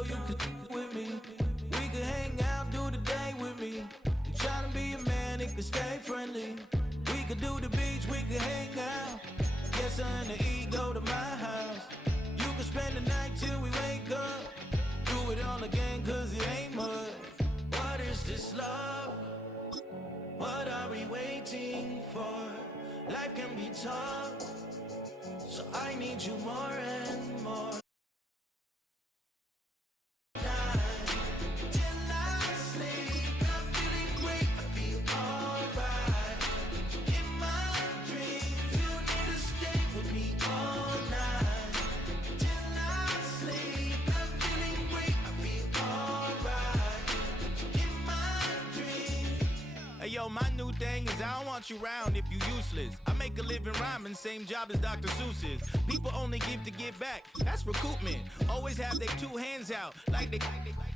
know you could with me. We could hang out, do the day with me. You tryna be a man, it could stay friendly. We could do the beach, we could hang out. Get something to eat, go to my house. You could spend the night till we wake up. Do it all again, cause it ain't much. What is this love? What are we waiting for? Life can be tough, so I need you more and more. Yo, my new thing is I don't want you round if you useless. I make a living rhyming, same job as Dr. Seuss's. People only give to get back, that's recoupment. Always have their two hands out, like they.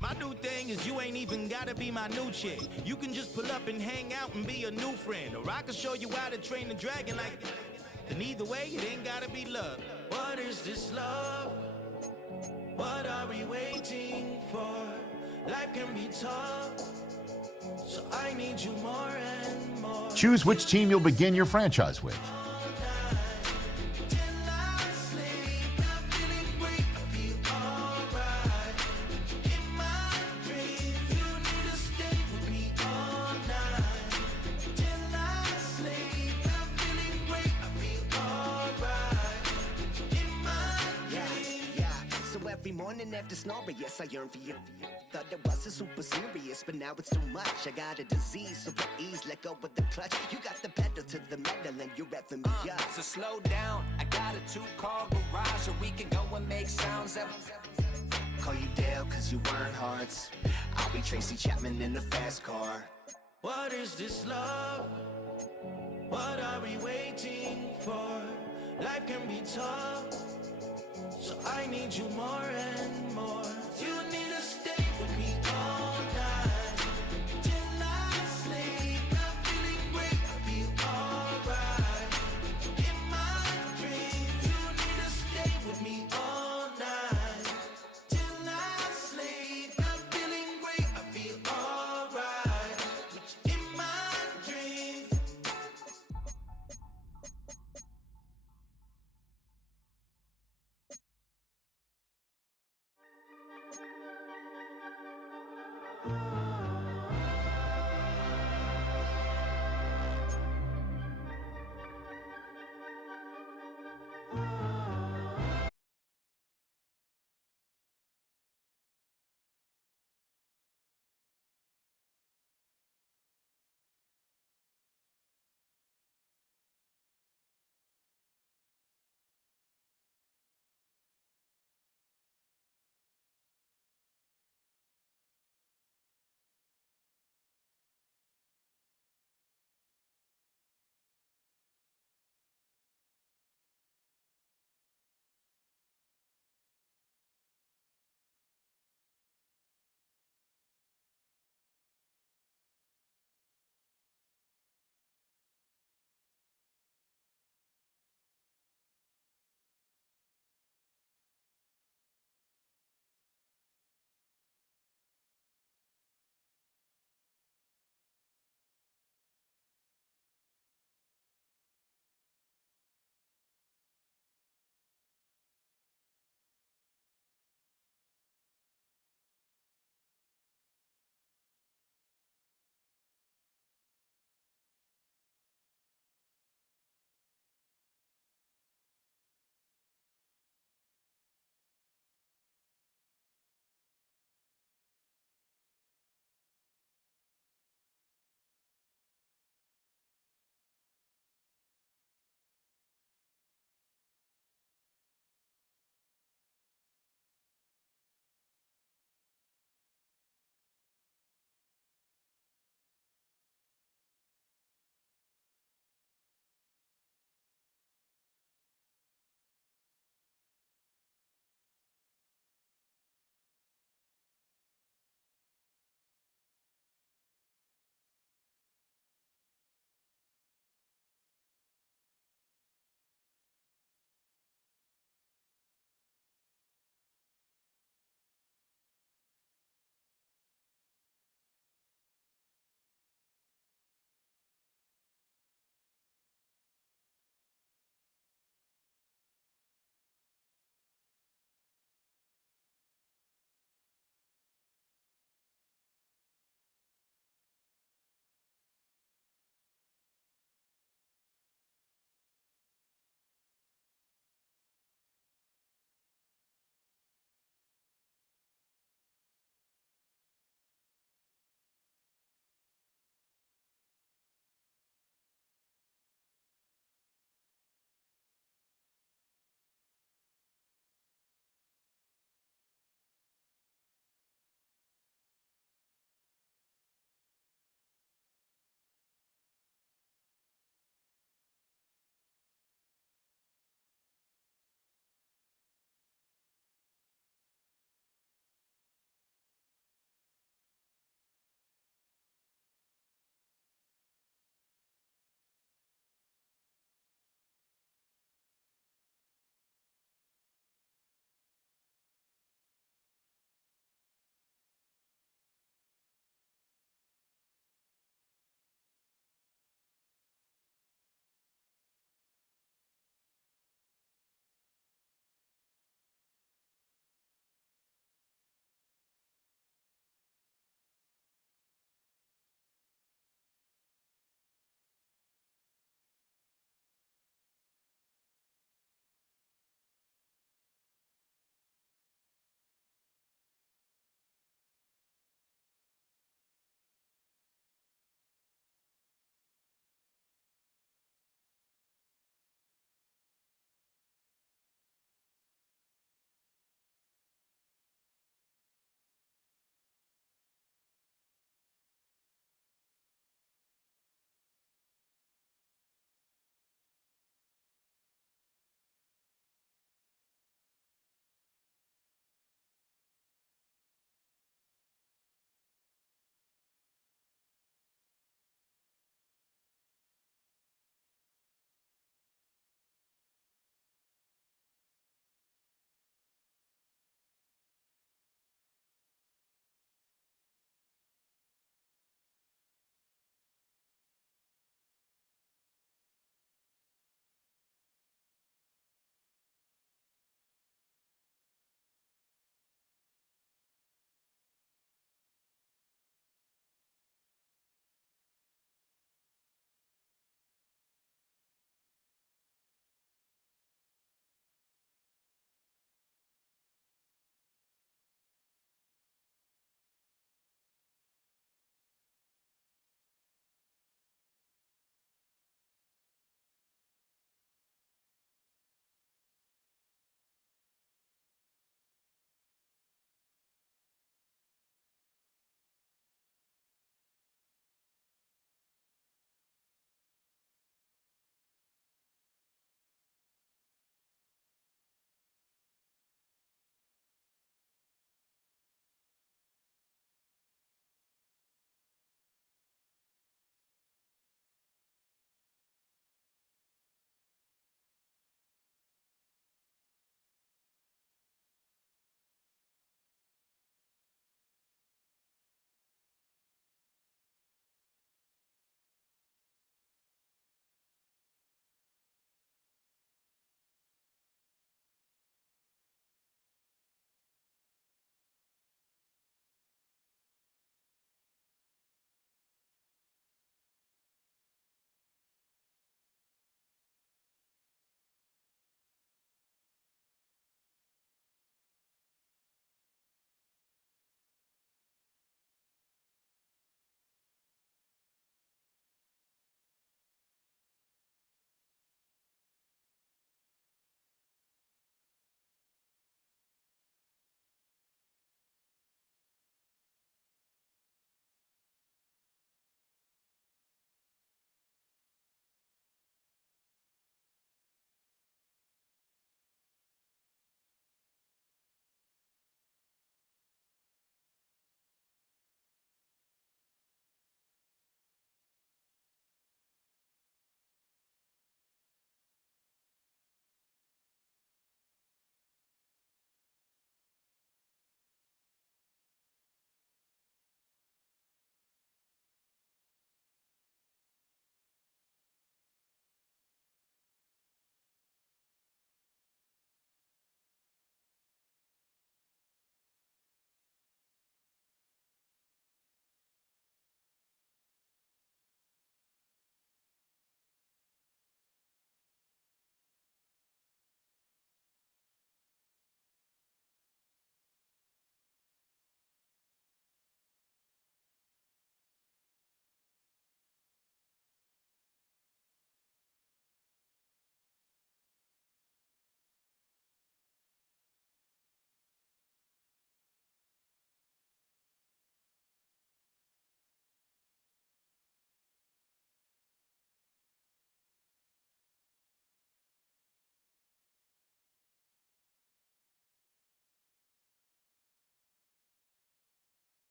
My new thing is you ain't even gotta be my new chick. You can just pull up and hang out and be a new friend. Or I can show you how to train the dragon like. And either way, it ain't gotta be love. What is this love? What are we waiting for? Life can be tough, so I need you more and more. Choose which team you'll begin your franchise with. Every morning after snoring, yes, I yearn for you. Thought it wasn't super serious, but now it's too much. I got a disease, so please let go of the clutch. You got the pedal to the metal and you're revving me up. So slow down, I got a 2-car garage, or we can go and make sounds that... Call you Dale, cause you weren't hearts. I'll be Tracy Chapman in the fast car. What is this love? What are we waiting for? Life can be tough, so I need you more and more. You need to stay with me all night till I sleep. I'm feeling great, I feel alright. In my dreams, you need to stay with me all night till I sleep. I'm feeling great, I feel alright. In my dreams.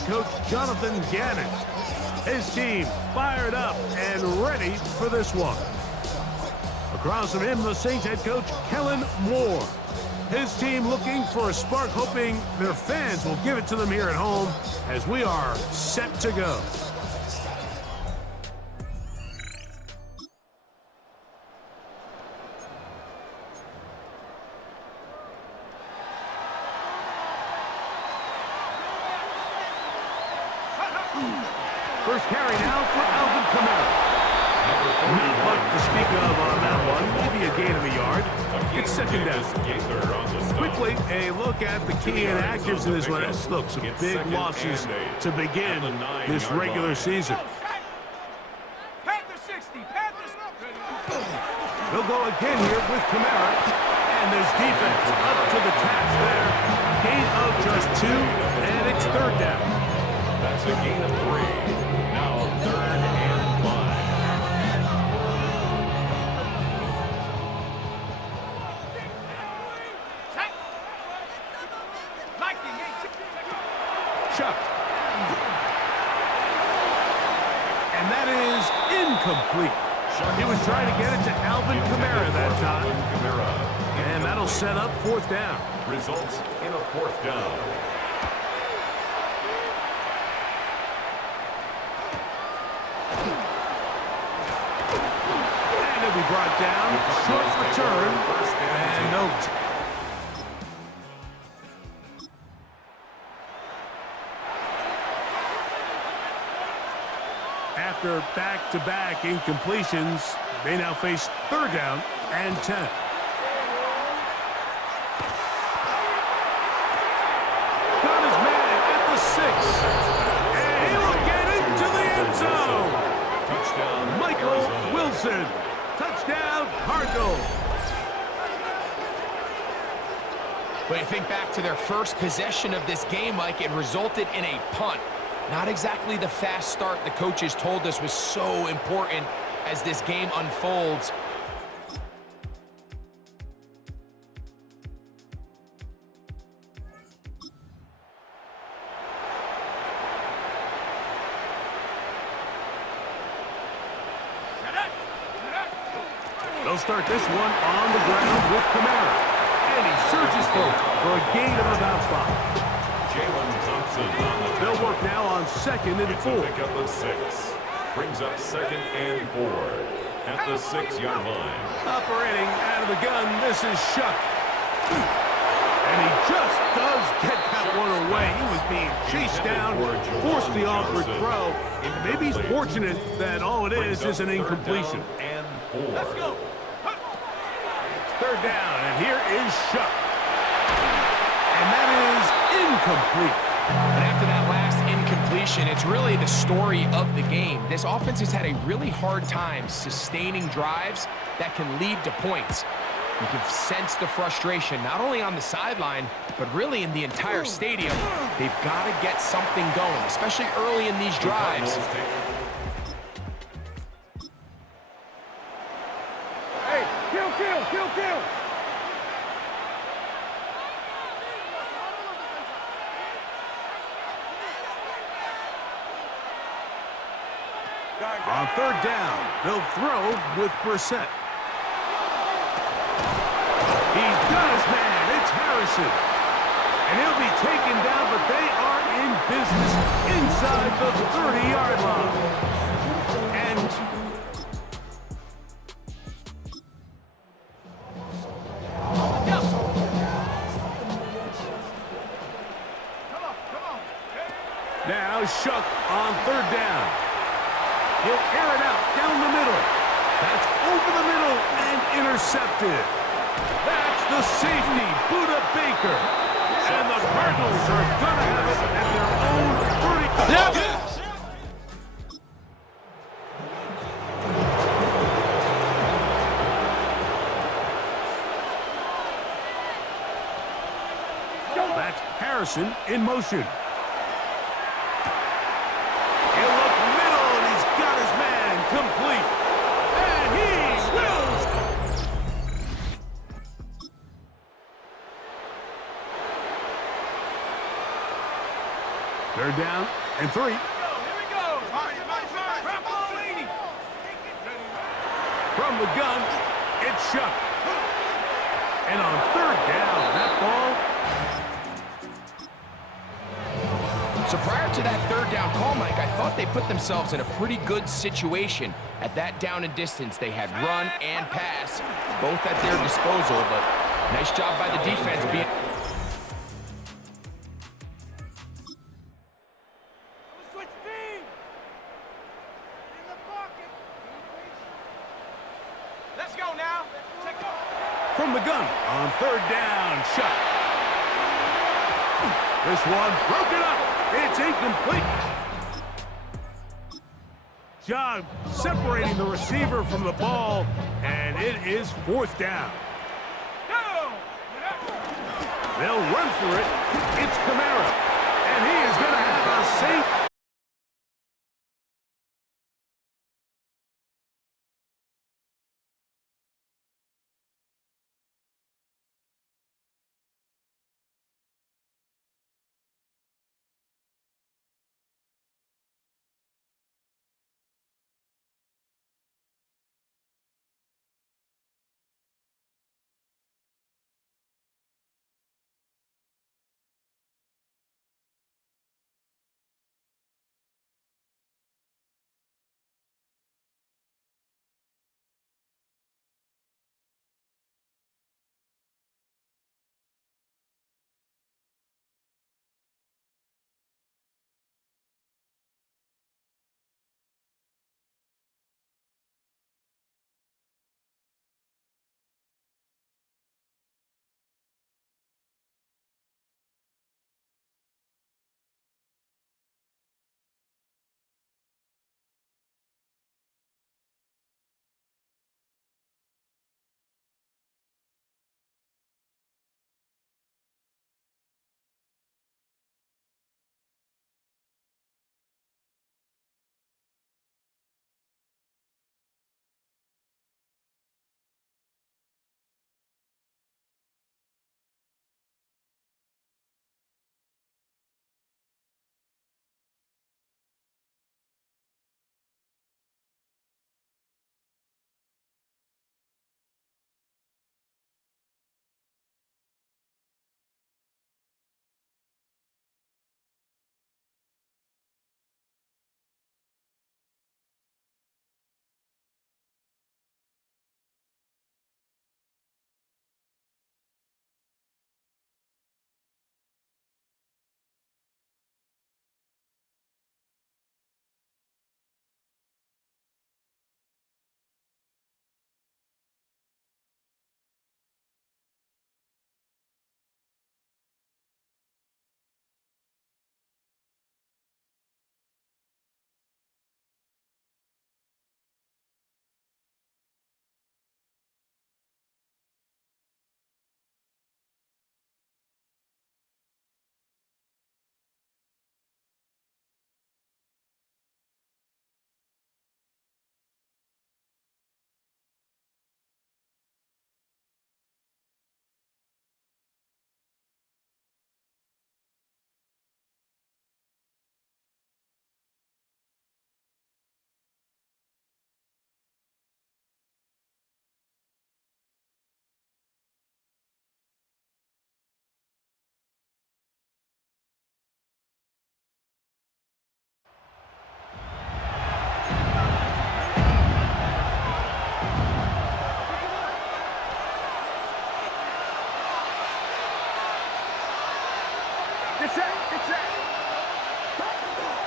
Coach Jonathan Gannon. His team fired up and ready for this one. Across from him, the Saints head coach Kellen Moore. His team looking for a spark, hoping their fans will give it to them here at home as we are set to go. First carry now for Alvin Kamara. Not much to speak of on that one. Maybe a gain of a yard. It's second down. Quickly, a look at the key inactives in this one. Look, some big losses to begin this regular season. He'll go again here with Kamara. And this defense up to the task there. Gain of just 2, and it's third down. That's a gain of 3. Now 3rd and 5. Chuck. And that is incomplete. He was trying to get it to Alvin Kamara that time. And that'll set up 4th down. Results in a 4th down. And it'll be brought down. Short return. And no. After back-to-back incompletions, they now face 3rd down and 10. Got his man at the 6. And he'll get into the end zone. Touchdown, Michael Wilson. Touchdown, Cardinals. When you think back to their first possession of this game, Mike, it resulted in a punt. Not exactly the fast start the coaches told us was so important as this game unfolds. They'll start this one on the ground with Kamara. And he surges forward for a gain of about 5. Jalen Thompson on the They'll work now on 2nd and 4. pick up a 6. Brings up 2nd and 4 at the 6-yard line. Operating out of the gun, this is Shuck. And he just does get that one away. He was being chased down, forced the awkward throw. And maybe he's fortunate that all it is an incompletion. And 4. Let's go. It's 3rd down, and here is Shuck. And that is incomplete. And after that last incompletion, it's really the story of the game. This offense has had a really hard time sustaining drives that can lead to points. You can sense the frustration, not only on the sideline, but really in the entire stadium. They've got to get something going, especially early in these drives. Hey, kill. On 3rd down, they'll throw with Brissett. He's got his man. It's Harrison. And he'll be taken down, but they are in business inside the 30-yard line. And now Shuck on 3rd down. He'll air it out down the middle. That's over the middle and intercepted. That's the safety, Buda Baker. And the Cardinals are going to have it at their own 30. Yep. That's Harrison in motion. He'll look middle, and he's got his man complete. And he wills. Third down and 3. From the gun, it's Shuck. And on third down, that ball. So prior to that third down call, Mike, I thought they put themselves in a pretty good situation. At that down and distance, they had run and pass, both at their disposal, but nice job by the defense being... Let's go now. From the gun, on third down, Shuck. This one broken up. It's incomplete. John separating the receiver from the ball, and it is fourth down. They'll run for it. It's Kamara, and he is going to have a safe.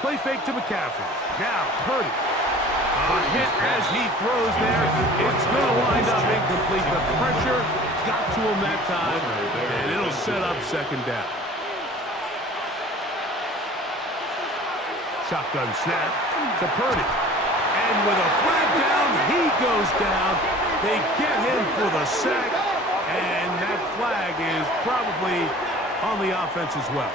Play fake to McCaffrey. Now, Purdy. A hit as he throws there. It's going to wind up incomplete. The pressure got to him that time, and it'll set up second down. Shotgun snap to Purdy. And with a flag down, he goes down. They get him for the sack, and that flag is probably on the offense as well.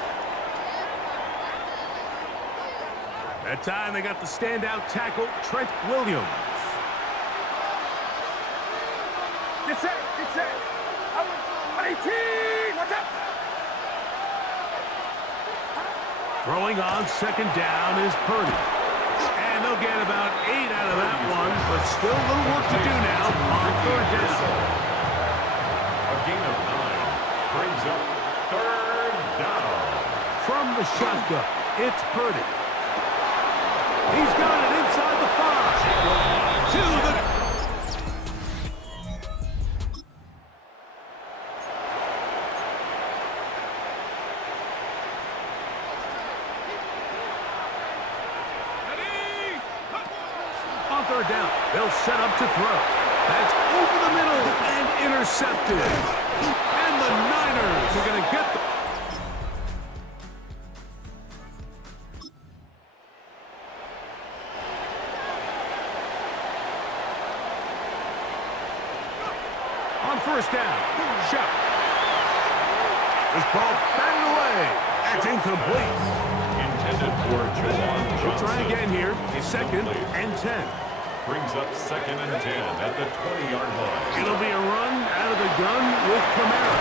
That time they got the standout tackle, Trent Williams. Get set, get set. 118, what's up? Throwing on second down is Purdy. And they'll get about 8 out of that one, but still a little work to do now on third down. A gain of 9 brings up third down. From the shotgun, it's Purdy. He's got it inside the 5. To the... On third down, they'll set up to throw. That's over the middle and intercepted. And the Niners are going to get the... On first down, shot. This ball batted away. That's incomplete. Intended for Jawan We'll try Johnson. again here. Second and 10. Brings up second and 10 at the 20-yard line. It'll be a run out of the gun with Camara.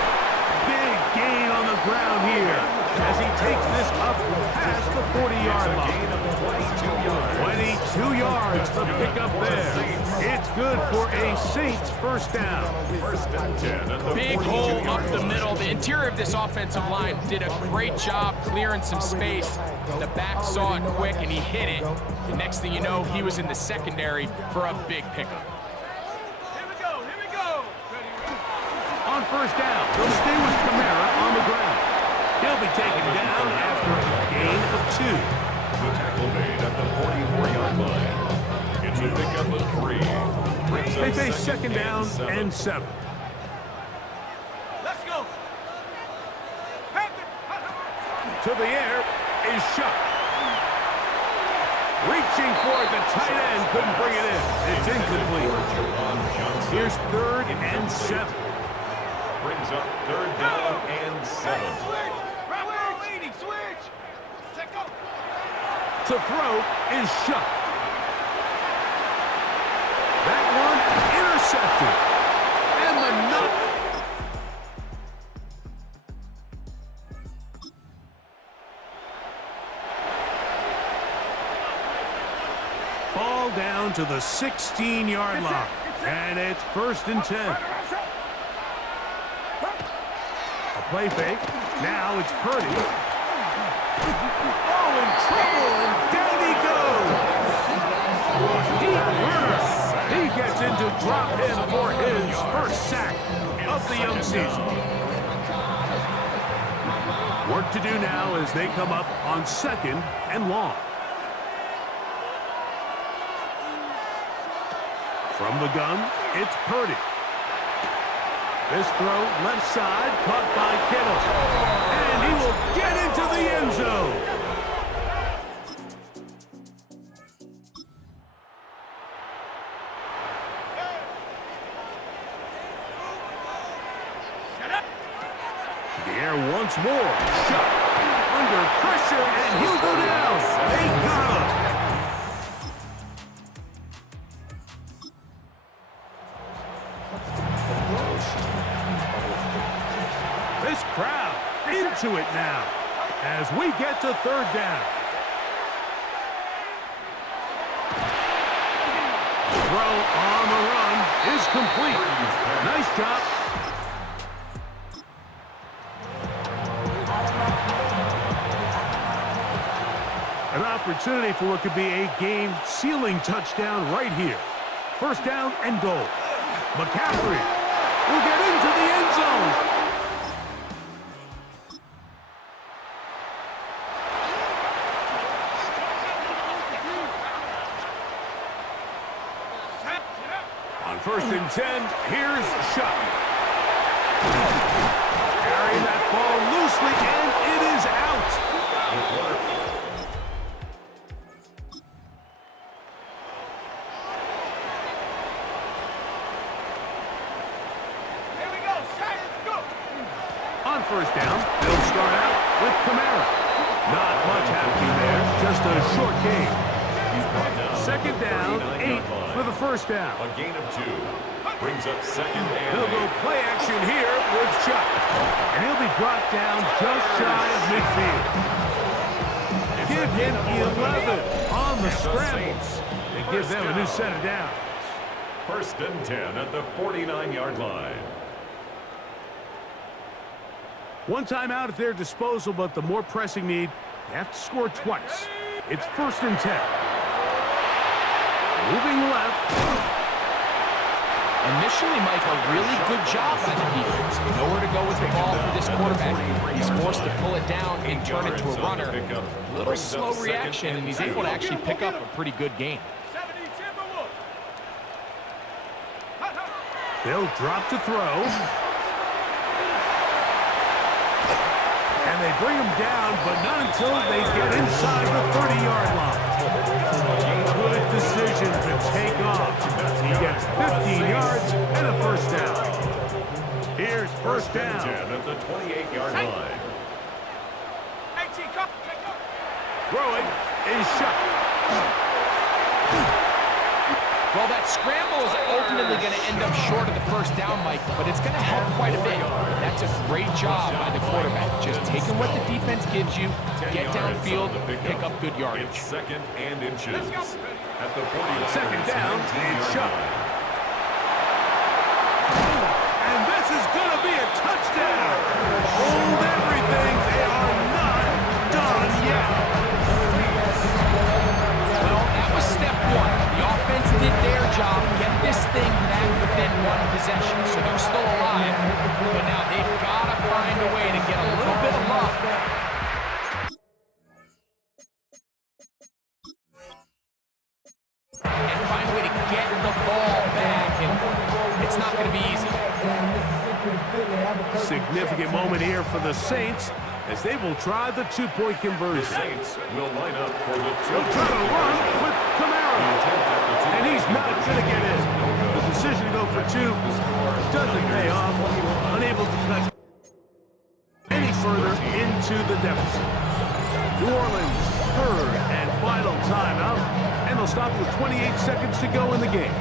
Big gain on the ground here as he takes this up past the 40-yard line. Gain of 22 yards. 22 yards the pickup there. It's good for a Saints first down. First and 10 at the Big 42 hole yard up the line. middle. The interior of this offensive line did a great job clearing some space. The back saw it quick, and he hit it. The next thing you know, he was in the secondary for a big pickup. On first down, they'll stay with Camara on the ground. He'll be taken down after a gain of 2. The tackle made at the 44-yard line. It's a pickup of 3. Brings They up face second down and 7. Let's go. To the air is shot. Reaching for it, the tight end couldn't bring it in. It's incomplete. Here's third and 7. Brings up third down and 7. Switch. To throw is shot. That one intercepted. And the nut. Ball down to the 16-yard line. And it's first and 10. A play fake. Now it's Purdy. Oh, in trouble, and down he goes. He gets into drop in for his first sack of the young season. Work to do now as they come up on second and long. From the gun, it's Purdy. This throw left side, caught by Kittle. And he will get into the end zone. To the air once more. Shot. Under pressure, and he'll go down. They got him. This crowd into it now as we get to third down. Throw on the run is complete. Nice job. An opportunity for what could be a game-sealing touchdown right here. First down and goal. McCaffrey will get into the end zone. On first and 10, here's Shot. Carrying that ball loosely, and it is out. Here we go. Set. Go. On first down, they'll start out with Camara. Not much happening there, just a short game. Second down, 8 for the first down. A gain of 2. Brings up second and He'll go 8. play action here with Chuck. And he'll be brought down just shy of midfield. and 11 on the scramble. They give them a new set of downs. 1st and 10 at the 49-yard line. One timeout at their disposal, but the more pressing need, they have to score twice. It's 1st and 10. Moving left. Initially, Mike, a really good job by the defense. Nowhere to go with the ball for this quarterback. He's forced to pull it down and turn it to a runner. A little slow reaction, and he's able to actually pick up a pretty good game. They'll drop to throw. And they bring him down, but not until they get inside the 30-yard line. Good decision to take off. He gets 15 yards and a 1st down. Here's 1st down. 10 at the 28-yard line. Throwing is shot. Well, that scramble is ultimately going to end up short of the 1st down, Mike, but it's going to help quite a bit. That's a great job by the quarterback. Just taking what the defense gives you, get downfield, pick up good yardage. It's 2nd and inches. At the 40. 2nd down, it's shot. And this is going to be a touchdown. Hold everything. They are not done yet. Well, that was step 1. The offense did their job, get this thing back within 1 possession. So they're still alive, but now they've got to find a way to get a little bit of luck. And find a way to get the ball back, and it's not going to be easy. Significant moment here for the Saints as they will try the 2-point conversion. The Saints will line up for the 2-point They'll try to run with Camaro. And he's not going to get in. The decision to go for 2 doesn't pay off. Unable to cut any further into the deficit. New Orleans, 3rd and final timeout. And they'll stop with 28 seconds to go in the game.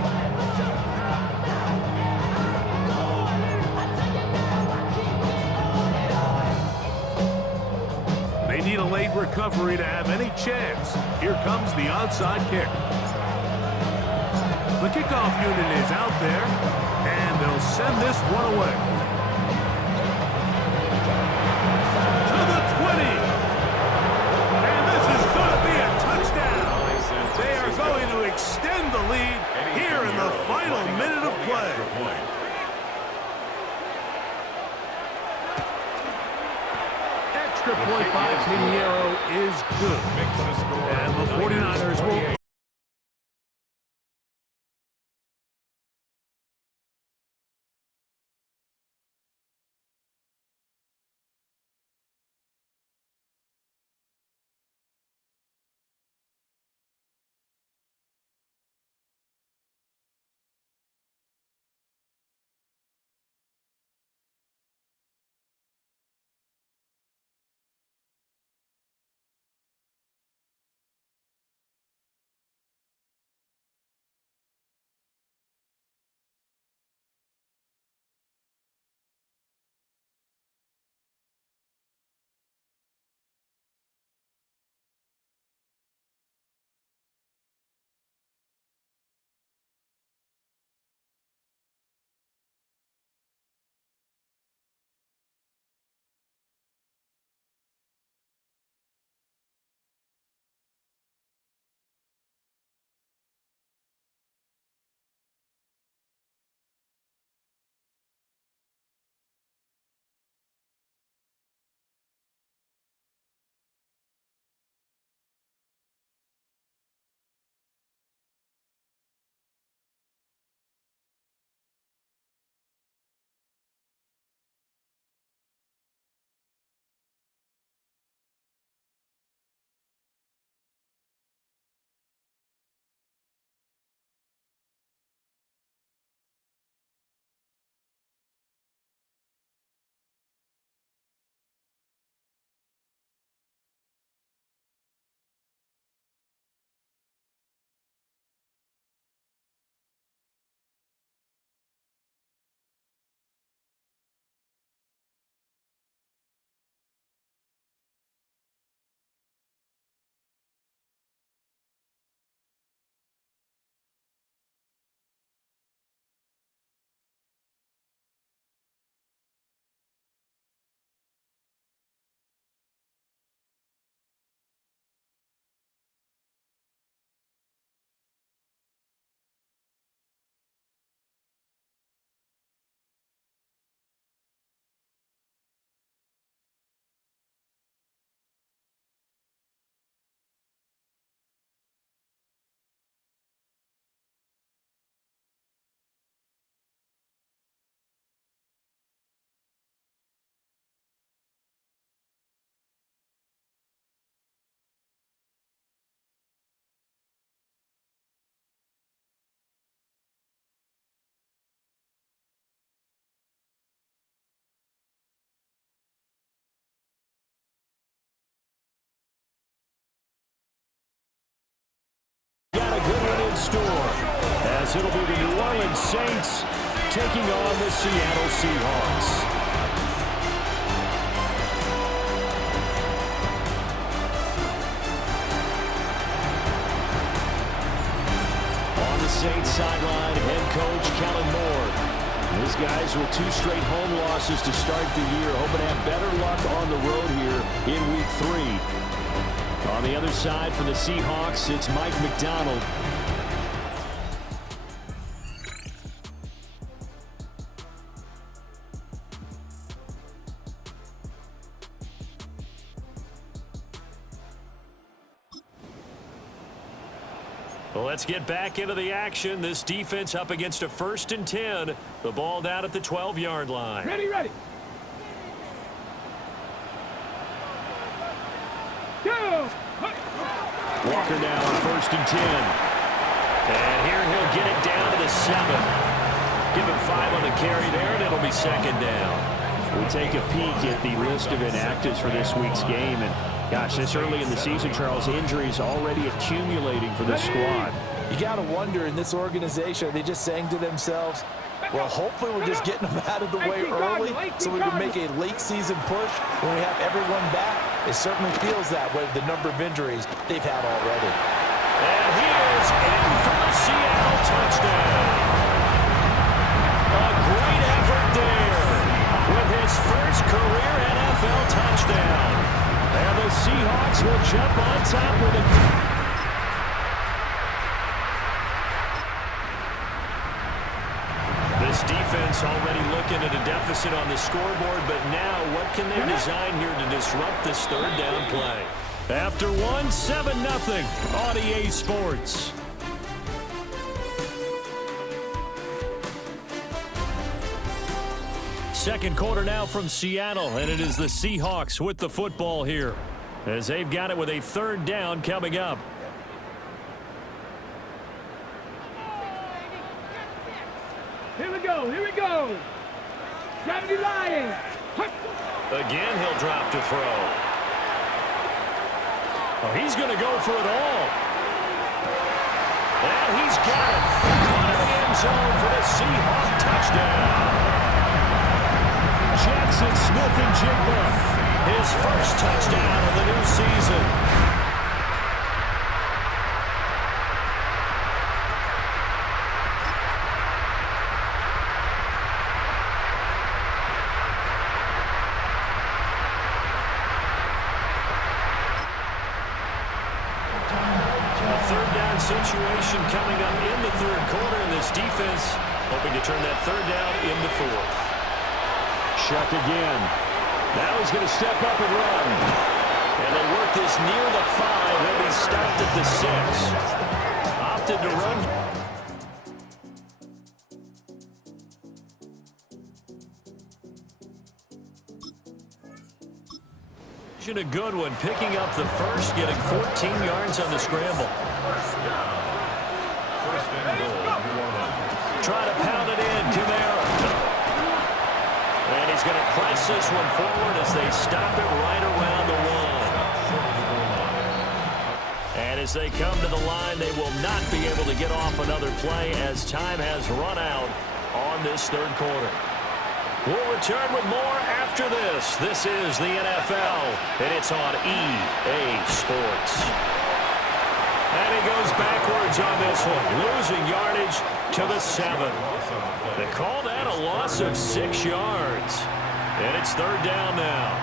They need a late recovery to have any chance. Here comes the onside kick. The kickoff unit is out there, and they'll send this one away. To the 20. And this is going to be a touchdown. They are going to extend the lead here in the final minute of play. Extra point by Pinheiro is good. And the 49ers will store, as it'll be the New Orleans Saints taking on the Seattle Seahawks. On the Saints sideline, head coach Kellen Moore. These guys with 2 straight home losses to start the year, hoping to have better luck on the road here in Week 3. On the other side for the Seahawks, it's Mike McDonald. Well, let's get back into the action. This defense up against a 1st and 10. The ball down at the 12-yard line. Ready. Go! Walker now on 1st and 10. And here he'll get it down to the 7. Give him 5 on the carry there, and it'll be 2nd down. We take a peek at the list of inactives for this week's game, and gosh, this early in the season, Charles, injuries already accumulating for this squad. You got to wonder, in this organization, are they just saying to themselves, well, hopefully we're just getting them out of the way early so we can make a late-season push when we have everyone back? It certainly feels that way with the number of injuries they've had already. And he is in for the Seattle touchdown. A great effort there with his first career NFL touchdown. And the Seahawks will jump on top with it. This defense already looking at a deficit on the scoreboard, but now what can they design here to disrupt this 3rd down play? After 7-0 on EA Sports. Second quarter now from Seattle, and it is the Seahawks with the football here, as they've got it with a 3rd down coming up. Here we go. 70 Lions. Again, he'll drop to throw. Oh, he's going to go for it all. And he's got it. Caught in the end zone for the Seahawk touchdown. Jackson Smith-Njigba, his first touchdown of the new season. Situation coming up in the 3rd quarter, and this defense hoping to turn that 3rd down into 4th. Shuck again. Now he's going to step up and run. And they work this near the 5. He'll be stopped at the 6. Opted to run. A good one, picking up the first, getting 14 yards on the scramble. Try to pound it in, Kamara. And he's going to press this one forward as they stop it right around the 1. And as they come to the line, they will not be able to get off another play as time has run out on this 3rd quarter. We'll return with more after this. This is the NFL, and it's on EA Sports. And he goes backwards on this one, losing yardage to the 7. They call that a loss of 6 yards, and it's 3rd down now.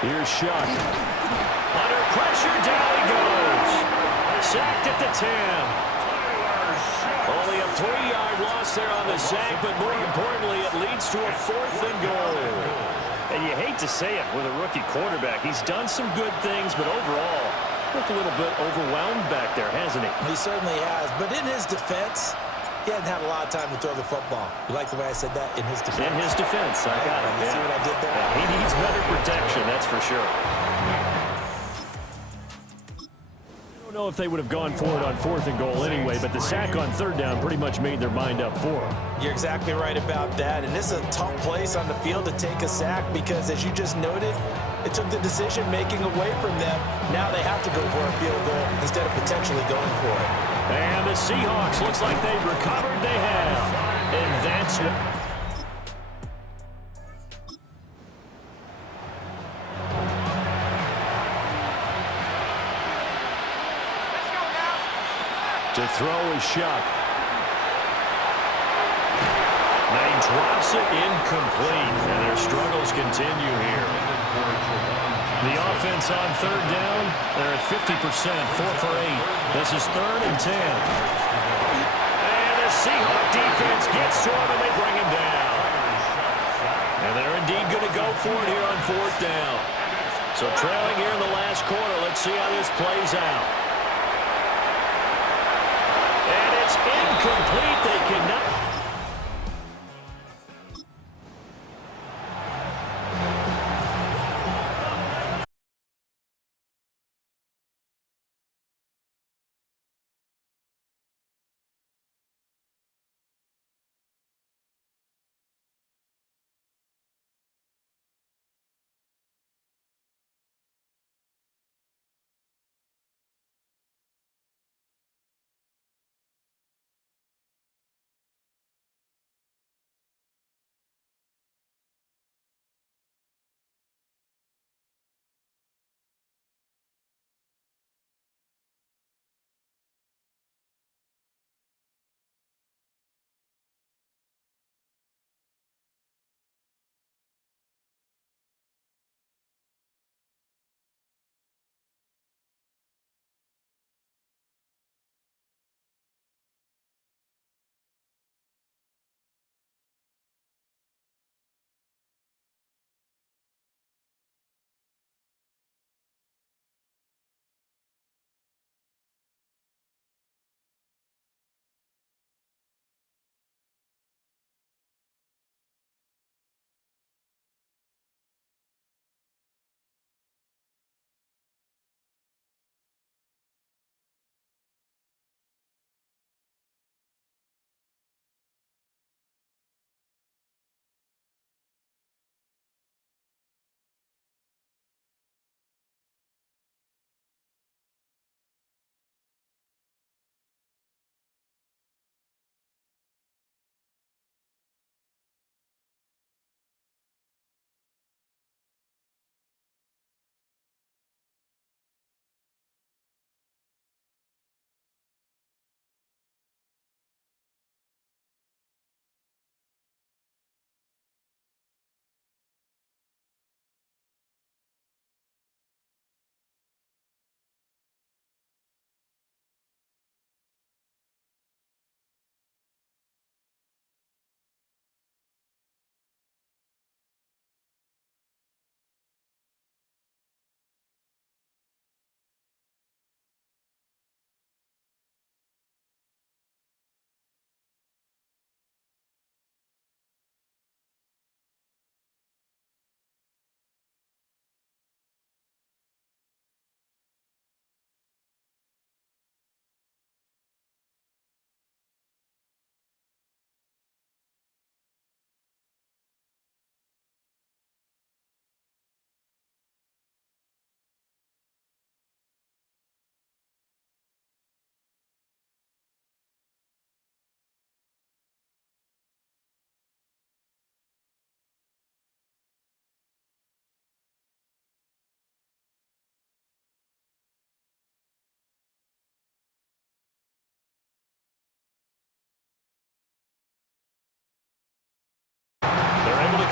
Here's Shuck. Under pressure, down he goes. Sacked at the 10. Only a 3-yard loss there on the sack, but more importantly, it leads to a 4th and goal. And you hate to say it with a rookie quarterback. He's done some good things, but overall, looked a little bit overwhelmed back there, hasn't he? He certainly has, but in his defense, he hasn't had a lot of time to throw the football. You like the way I said that? In his defense. In his defense, I got it. You see what I did there? Yeah, he needs better protection, that's for sure. know if they would have gone for it on 4th and goal anyway, but the sack on 3rd down pretty much made their mind up for them. You're exactly right about that, and this is a tough place on the field to take a sack because, as you just noted, it took the decision-making away from them. Now they have to go for a field goal instead of potentially going for it. And the Seahawks, looks like they've recovered. They have. And that's what... To throw is Shuck. And he drops it incomplete. And their struggles continue here. The offense on 3rd down, they're at 50%, 4 for 8. This is 3rd and 10. And the Seahawk defense gets to him, and they bring him down. And they're indeed going to go for it here on 4th down. So trailing here in the last quarter, let's see how this plays out. And it's incomplete. They cannot...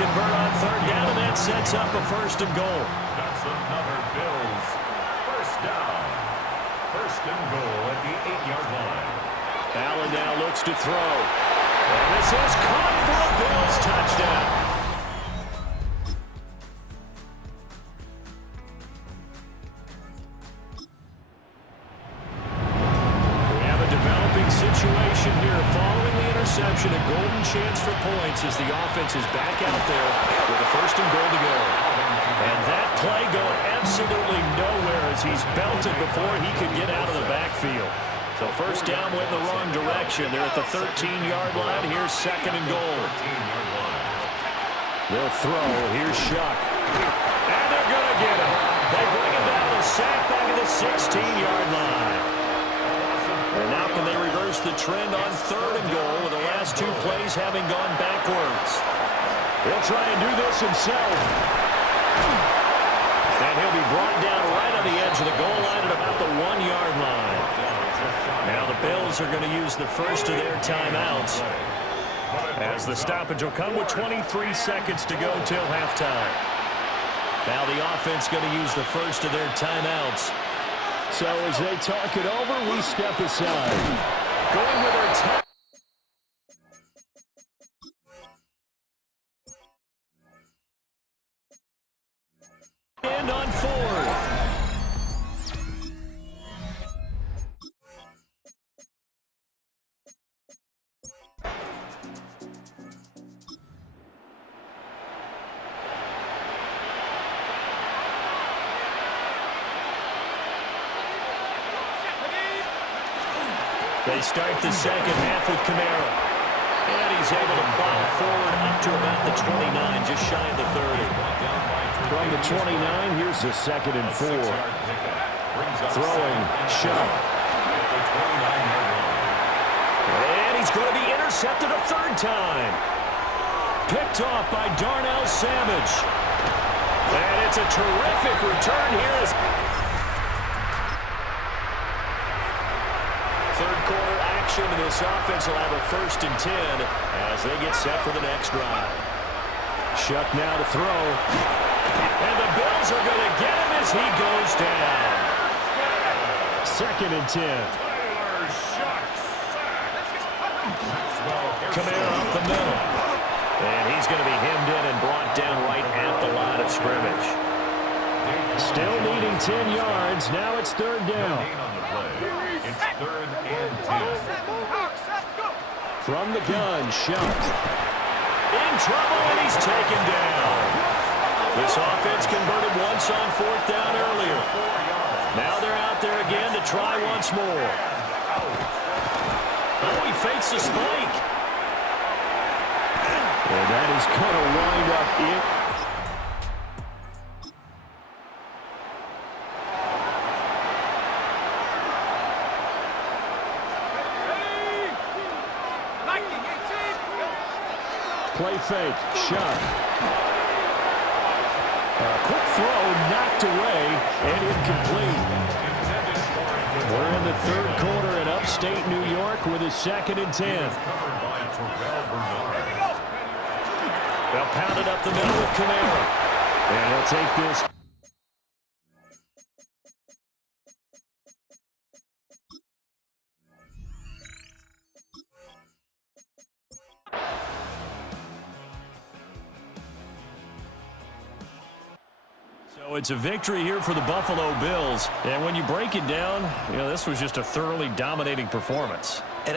Convert on 3rd down, and that sets up a 1st and goal. That's another Bills 1st down. 1st and goal at the 8-yard line. Allen now looks to throw. And this is caught for a Bills touchdown. We have a developing situation here. Following the interception, a golden chance for points as the offense is back out there with a 1st and goal to go. And that play going absolutely nowhere as he's belted before he could get out of the backfield. So first down went in the wrong direction. They're at the 13-yard line. Here's second and goal. They'll throw. Here's Shuck. And they're going to get him. They bring him down and sack back at the 16-yard line. And now can they reverse the trend on third and goal with the last two plays having gone backwards? He'll try and do this himself. And he'll be brought down right on the edge of the goal line at about the 1-yard line. Now the Bills are going to use the first of their timeouts, as the stoppage will come with 23 seconds to go till halftime. Now the offense going to use the first of their timeouts. So as they talk it over, we step aside. Going with their time. And on fourth. They start the second half with Kamara. And he's able to plow forward up to about the 29, just shy of the 30. From the 29, here's the second and 4. Throwing, Shuck. And he's going to be intercepted a third time. Picked off by Darnell Savage. And it's a terrific return here as third quarter action, and this offense will have a 1st and 10 as they get set for the next drive. Shuck now to throw. And the Bills are going to get him as he goes down. 2nd and 10. Kamara up the middle. And he's going to be hemmed in and brought down right at the line of scrimmage. Still needing 10 yards. Now it's third down. It's 3rd and 10. From the gun, Shuck. In trouble, and he's taken down. This offense converted once on 4th down earlier. Now they're out there again to try once more. Oh, he fakes the spike. And that is going to wind up it. Play fake, Shuck. A quick throw knocked away and incomplete. We're in the third quarter in upstate New York with a 2nd and 10. They'll pound it up the middle with Kamara. And he'll take this. So it's a victory here for the Buffalo Bills. And when you break it down, this was just a thoroughly dominating performance. And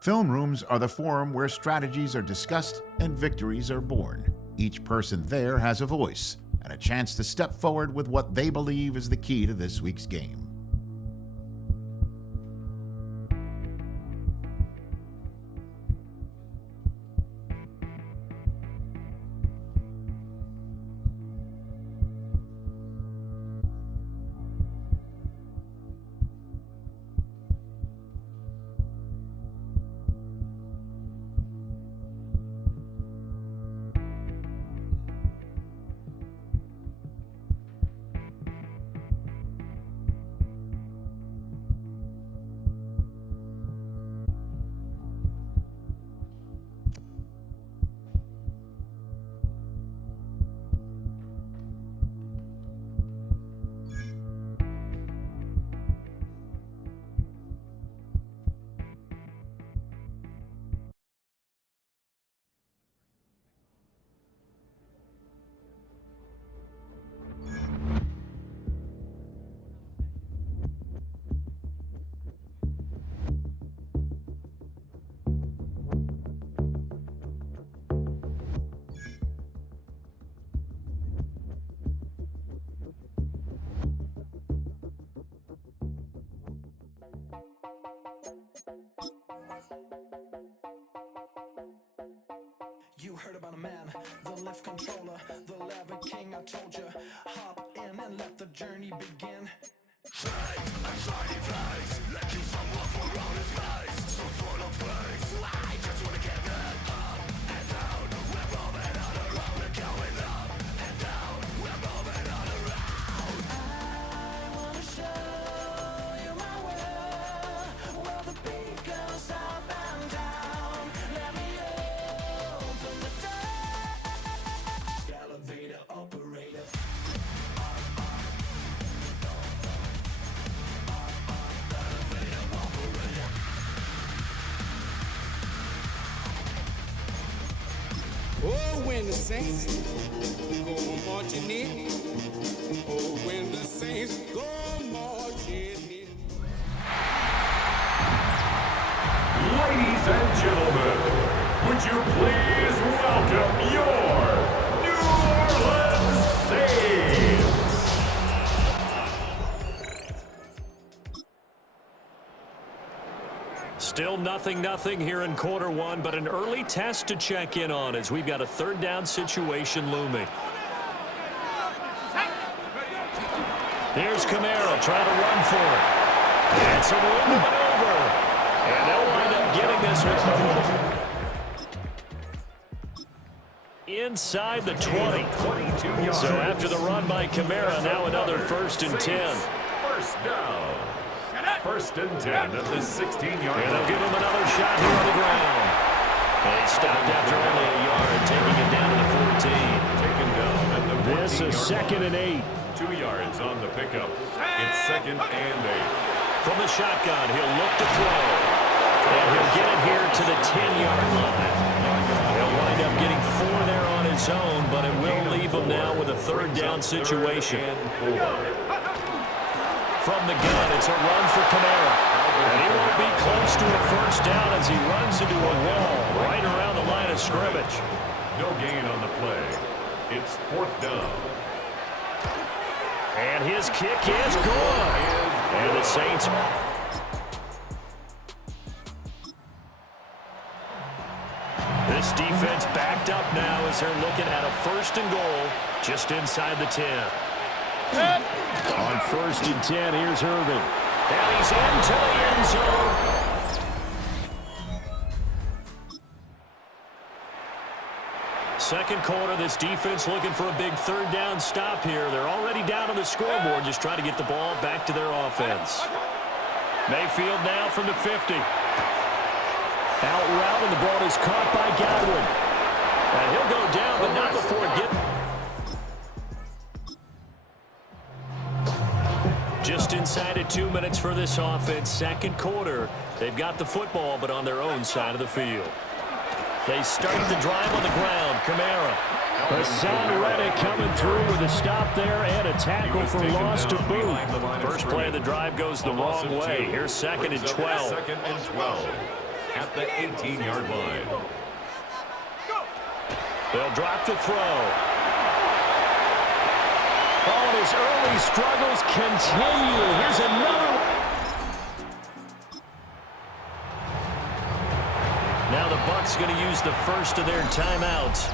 Film rooms are the forum where strategies are discussed and victories are born. Each person there has a voice and a chance to step forward with what they believe is the key to this week's game. heard about a man, the lift controller, the lever king. I told you, hop in and let the journey begin. Oh, when the saints go marching in. Oh, when the saints go marching in. Ladies and gentlemen, would you please welcome your New Orleans Saints? Still 0-0 here in quarter one, but an early test to check in on as we've got a third down situation looming. Here's Kamara trying to run for it. And some room to maneuver. And they'll wind up getting this one inside the 20. So after the run by Kamara, now another 1st and 10. First down. 1st and 10 at the 16-yard line. And they'll give him another shot here on the ground. They stopped after only a yard, taking it down to the 14. Taken down at the 14-yard line. This is 2nd and 8. 2 yards on the pickup. It's 2nd and 8. From the shotgun, he'll look to throw. And he'll get it here to the 10-yard line. He'll wind up getting 4 there on his own, but it will leave him now with a third down situation. From the gun, it's a run for Kamara. And he won't be close to a first down as he runs into a wall right around the line of scrimmage. No gain on the play. It's 4th down. And his kick is good. And the Saints... This defense backed up now as they're looking at a 1st and goal just inside the 10. On 1st and 10, here's Irving. And he's into the end zone. Second quarter, this defense looking for a big third down stop here. They're already down on the scoreboard, just trying to get the ball back to their offense. Mayfield now from the 50. Out route, and the ball is caught by Godwin. And he'll go down, but not before it just inside of 2 minutes for this offense. Second quarter, they've got the football, but on their own side of the field. They start the drive on the ground. Kamara. Hassan Reddick coming through with a stop there and a tackle for loss to boot. First play of the drive goes the wrong way. Here's 2nd and 12. 2nd and 12 at the 18-yard line. They'll drop the throw. Oh, and his early struggles continue. Here's another. Now the Bucs going to use the first of their timeouts.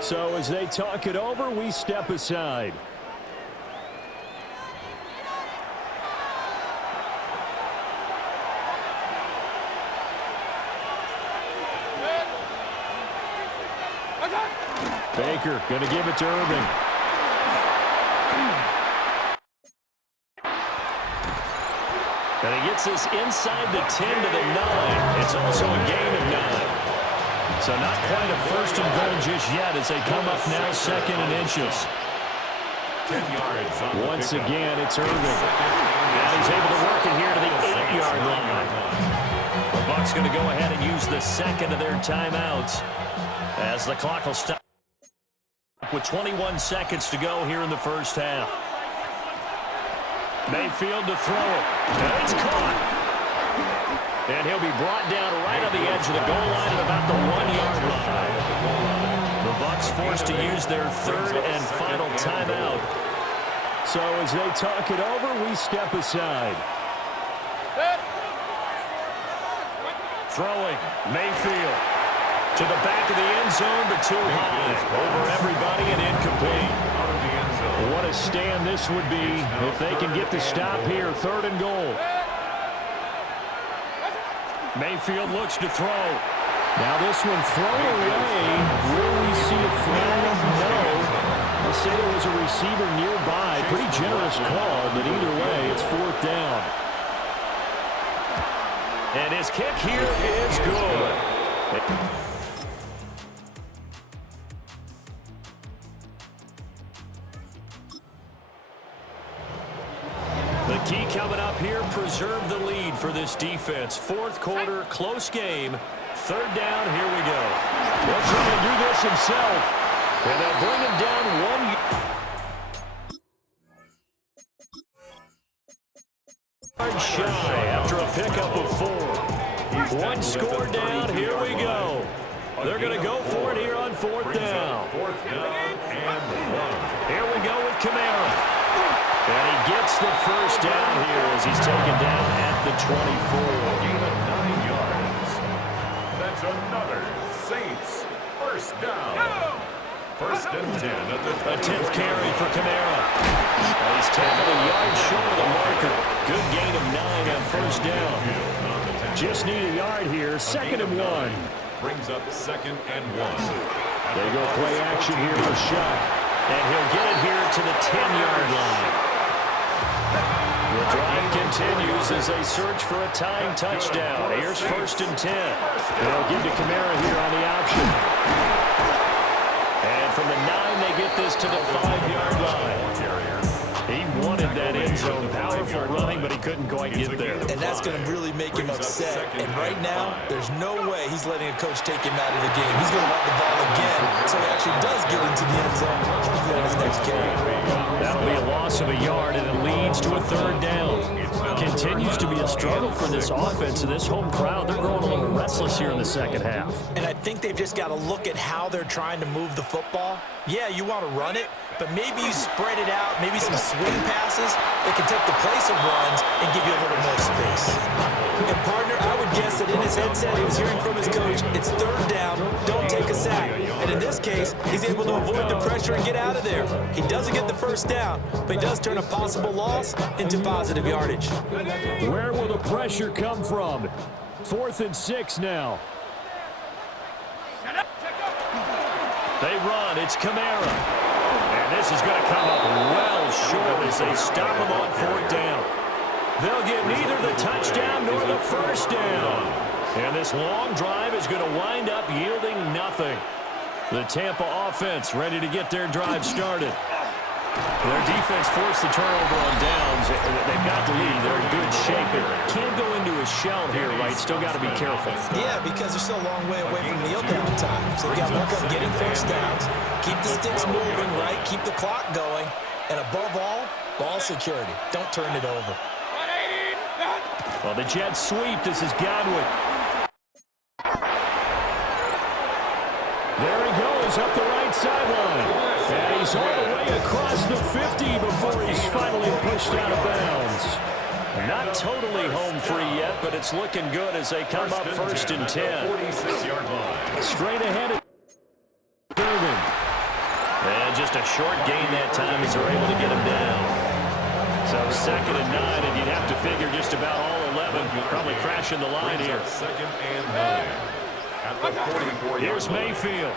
So as they talk it over, we step aside. Baker going to give it to Irving. And he gets this inside the 10 to the 9. It's also a gain of 9. So not quite a 1st and goal just yet as they come up now 2nd and inches. 10 yards on Once again, it's Irving. Now he's able to work it here to the 8-yard line. The Bucs going to go ahead and use the second of their timeouts as the clock will stop with 21 seconds to go here in the first half. Mayfield to throw it. And it's caught. And he'll be brought down right on the edge of the goal line at about the 1-yard line. The Bucs forced to use their third and final timeout. So as they talk it over, we step aside. Throwing, Mayfield. To the back of the end zone, but too high. Over everybody and incomplete. What a stand this would be if they can get the stop here. 3rd and goal. Mayfield looks to throw. Now this one thrown away. Will we see a flag? No. I'll say there was a receiver nearby. Pretty generous call, but either way, it's 4th down. And his kick here is good. The key coming up here, preserve the lead for this defense. 4th quarter, close game. 3rd down, here we go. They'll try to do this himself. And they'll bring him down 1 yard shy after a pickup of 4. 1 score down, here we go. They're going to go for it here on 4th down. Here we go with Kamara. And he gets the first down here as he's taken down at the 24. Gain of 9 yards. That's another Saints first down. 1st and 10 at the 20. A 10th carry for Kamara. He's tackled a yard short of the marker. Good gain of 9 on 1st down. Just need a yard here. 2nd and 1. Brings up 2nd and 1. They go play action here with Shuck. And he'll get it here to the 10-yard line. The drive continues as they search for a tying touchdown. Here's 1st and 10. They'll give to Kamara here on the option. And from the 9, they get this to the 5-yard line. He wanted that end zone. Powerful running, but he couldn't quite get there. And that's going to really make him upset. And right now, there's no way he's letting a coach take him out of the game. He's going to want the ball again, so he actually does get into the end zone on his next carry. That'll be a loss of a yard, and it leads to a 3rd down. Continues to be a struggle for this offense and this home crowd. They're growing a little restless here in the 2nd half. And I think they've just got to look at how they're trying to move the football. Yeah, you want to run it, but maybe you spread it out, maybe some swing passes that can take the place of runs and give you a little more space. And partner, I would guess that in his headset he was hearing from his coach, it's 3rd down, don't take a sack. And in this case, he's able to avoid the pressure and get out of there. He doesn't get the 1st down, but he does turn a possible loss into positive yardage. Where will the pressure come from? 4th and 6 now. They run. It's Kamara. And this is going to come up well short as they stop him on 4th down. They'll get neither the touchdown nor the 1st down. And this long drive is going to wind up yielding nothing. The Tampa offense ready to get their drive started. Their defense forced the turnover on downs. They've got the lead. They're in good shape. But can't go into a shell here, right? Still got to be careful. Yeah, because they're still a long way away from kneel down time. So they've got to work on getting 1st downs, keep the sticks moving, right? Keep the clock going. And above all, ball security. Don't turn it over. Well, the Jets sweep. This is Godwin. There he goes up the right sideline. And he's all the way across the 50 before he's finally pushed out of bounds. Not totally home free yet, but it's looking good as they come up 1st and 10. 46-yard line. Straight ahead of Irving. And just a short gain that time as they're able to get him down. So 2nd and 9, and you'd have to figure just about all 11 probably crashing the line here. 2nd and 9. At the 44-yard Here's Mayfield.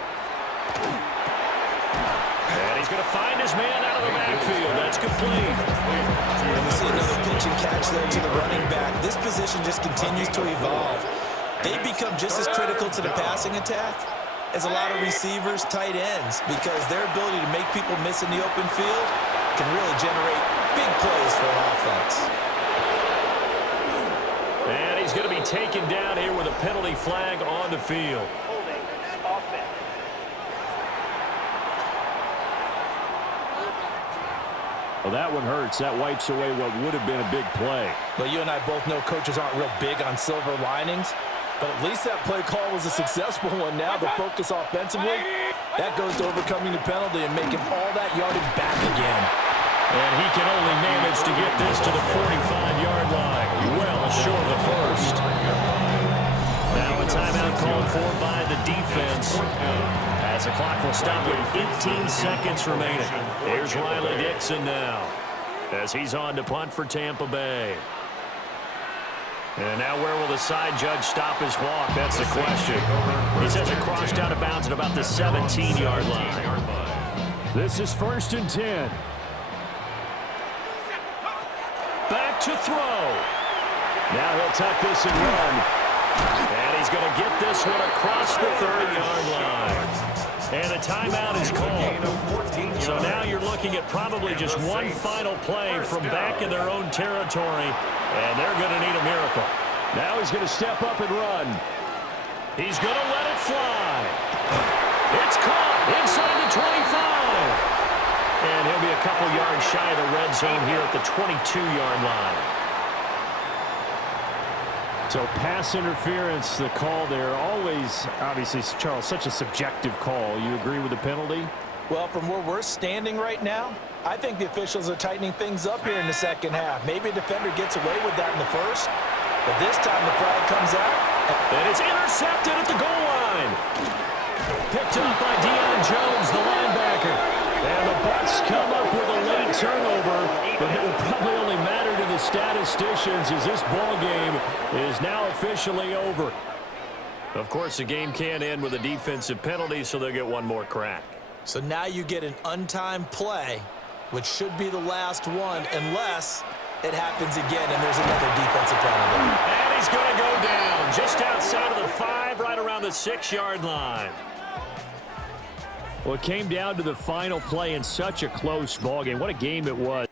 And he's going to find his man out of the backfield. That's complete. And we see another pitch and catch there to the running back. This position just continues to evolve. They become just as critical to the passing attack as a lot of receivers, tight ends, because their ability to make people miss in the open field can really generate big plays for an offense. And he's going to be taken down here with a penalty flag on the field. Well, that one hurts. That wipes away what would have been a big play. But you and I both know coaches aren't real big on silver linings. But at least that play call was a successful one. Now the focus offensively, that goes to overcoming the penalty and making all that yardage back again. And he can only manage to get this to the 45-yard line. Well short of the 1st. Now timeout called for by the defense. As the clock will stop with 18 seconds remaining. Here's Riley Dixon now, as he's on to punt for Tampa Bay. And now where will the side judge stop his walk? That's the question. He says it crossed out of bounds at about the 17-yard line. This is 1st and 10. Back to throw. Now he'll tuck this and run. And he's going to get this one across the 30-yard line. And a timeout is called. So now you're looking at probably just one final play from back in their own territory. And they're going to need a miracle. Now he's going to step up and run. He's going to let it fly. It's caught inside the 25. And he'll be a couple yards shy of the red zone here at the 22-yard line. So pass interference, the call there. Always, obviously, Charles, such a subjective call. You agree with the penalty? Well, from where we're standing right now, I think the officials are tightening things up here in the second half. Maybe a defender gets away with that in the first, but this time the flag comes out. And it's intercepted at the goal line. Picked up by Deion Jones, the linebacker. And the Bucs come up with a late turnover, but it will probably only matter to the statisticians as this ball game is now officially over. Of course, the game can't end with a defensive penalty, so they'll get one more crack. So now you get an untimed play, which should be the last one, unless it happens again and there's another defensive penalty. And he's going to go down just outside of the 5, right around the 6-yard line. Well, it came down to the final play in such a close ball game. What a game it was.